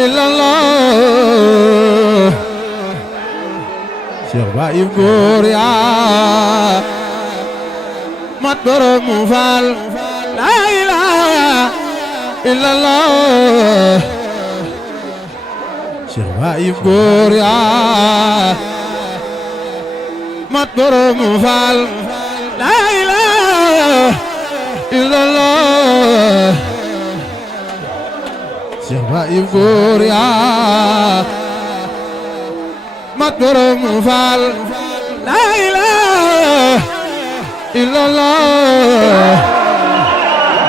illallah Cheikh Baye góor yaa mat borom mu faal la ilaha illallah Cheikh Baye góor yaa mat borom mu faal la ilaha illallah Cheikh Baye góor yaa mat borom mu faal la ilaha illallah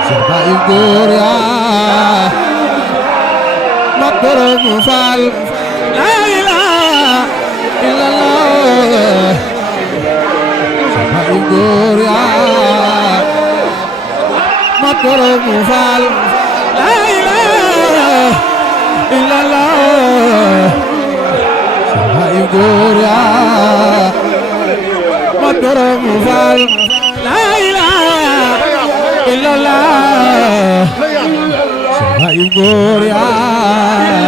Cheikh Baye góor yaa mat borom mu faal la ilaha illallah Cheikh Baye góor yaa mat borom mu faal la ilaha illallah Cheikh Baye góor yaa mat borom mu faal la ilaha illallah Cheikh Baye góor yaa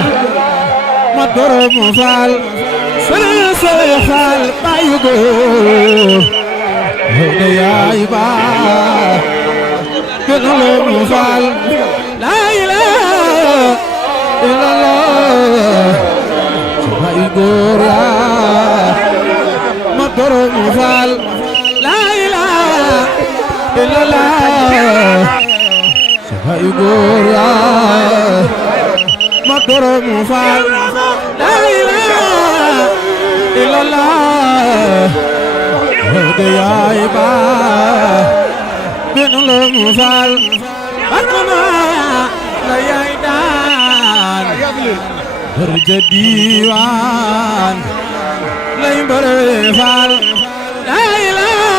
mat borom mu faal sëriñ Sëriñ Faal Baye góor de yaay baa gën mu faal la ilaha illallah Cheikh Baye góor yaa mat borom mu faal la ilaha illallah Cheikh Baye góor yaa mat borom mu faal la ilaha illallah de yaay baa gën mu faal bakana la yaay daan dërja diiwaan lay mbëre faal la ilaha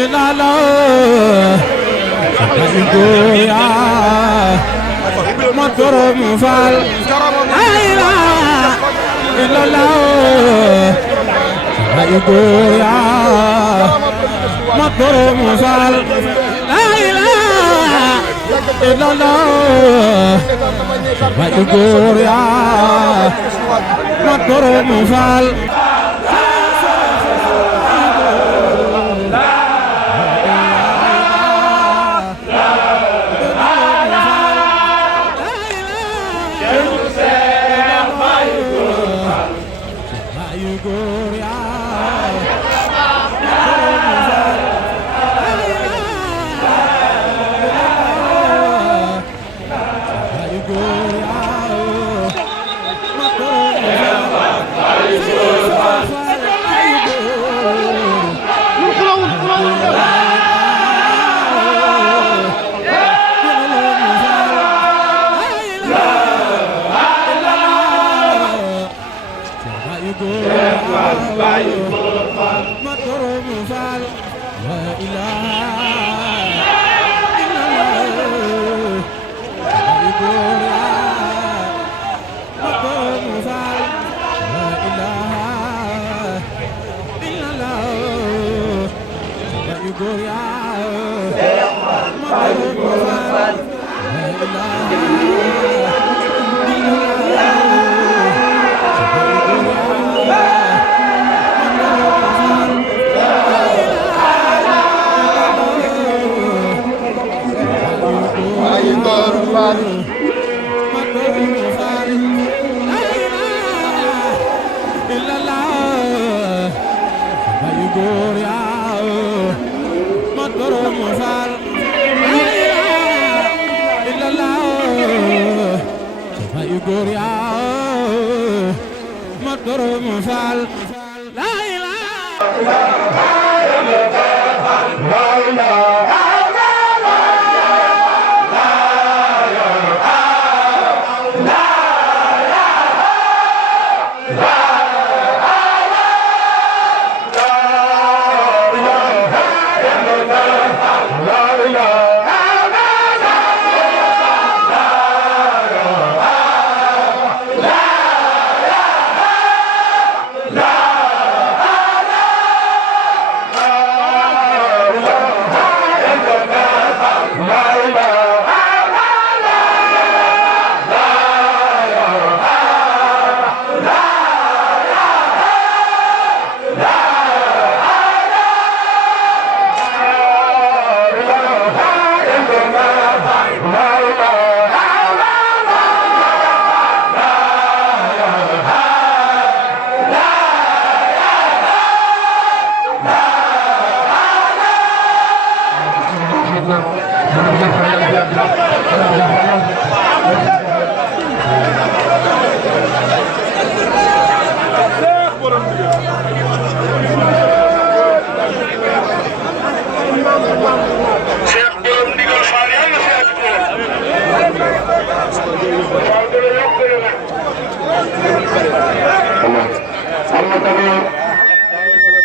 illallah Cheikh Baye góor yaa mat borom mu faal la ilaha illallah Cheikh Baye góor yaa mat borom mu faal la ilaha illallah Cheikh Baye góor yaa mat borom mu faal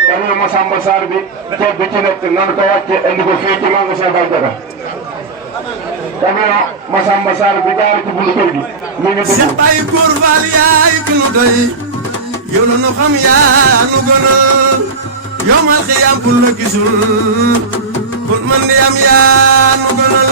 camion Massamba Sarr bi ceeb bi ci nekk nan ko wàcce indi ko fii ci magasin Baye Diaga camion Massamba Sarr bi jaar ci buntu kër gi ñu ngi dugg. Cheikh Baye Góor Fall yaay ki nu doy yow la nu xam yaa nu gënal yow mal xiyaam pour la gisul pour man di am yaa nu gënal